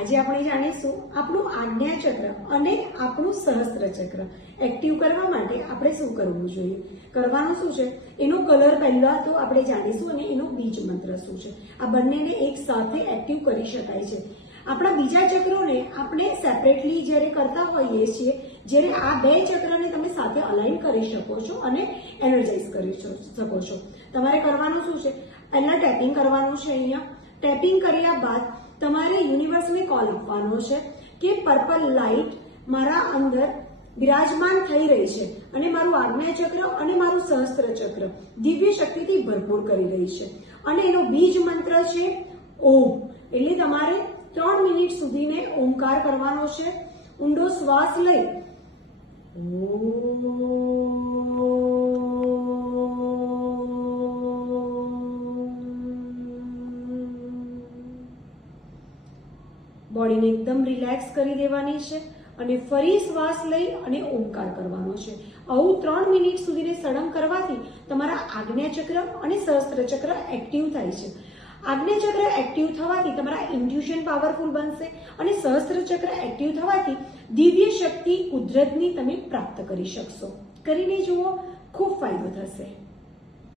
આજે આપણે જાણીશું આપણું આજ્ઞા ચક્ર અને આપણું સહસ્ત્ર ચક્ર એક્ટિવ કરવા માટે આપણે શું કરવું જોઈએ. કરવાનું શું છે, એનો કલર પહેલા તો આપણે જાણીશું અને એનો બીજ મંત્ર શું છે. આ બંનેને એક સાથે એક્ટિવ કરી શકાય છે. આપણા બીજા ચક્રોને આપણે સેપરેટલી જ્યારે કરતા હોઈએ છીએ, જ્યારે આ બે ચક્રને તમે સાથે અલાઇન કરી શકો છો અને એનર્જાઇઝ કરી શકો છો. તમારે કરવાનું શું છે, પહેલા ટેપિંગ કરવાનું છે. અહીંયા ટેપિંગ કર્યા બાદ તમારે યુનિવર્સને કોલ આપવાનો છે કે પર્પલ લાઇટ મારા અંદર વિરાજમાન થઈ રહી છે અને મારું આજ્ઞા ચક્ર અને મારું સહસ્ત્ર ચક્ર દિવ્ય શક્તિથી ભરપૂર કરી રહી છે. અને એનો બીજ મંત્ર છે ઓમ. એટલે તમારે 3 મિનિટ સુધીને ઓમકાર કરવાનો છે. ઊંડો શ્વાસ લઈ બોડીને એકદમ રિલેક્સ કરી દેવાની છે અને ફરી શ્વાસ લઈ અને ઓમકાર કરવાનો છે. આવું 3 મિનિટ સુધીને સળંગ કરવાથી તમારા આજ્ઞા ચક્ર અને સહસ્ત્ર ચક્ર એક્ટિવ થાય છે. આજ્ઞા ચક્ર એક્ટિવ થવાથી તમારા ઇન્ટ્યુશન પાવરફુલ બનશે અને સહસ્ત્ર ચક્ર એક્ટિવ થવાથી દિવ્ય શક્તિ કુદરતની તમે પ્રાપ્ત કરી શકશો. કરીને જુઓ, ખૂબ ફાયદો થશે.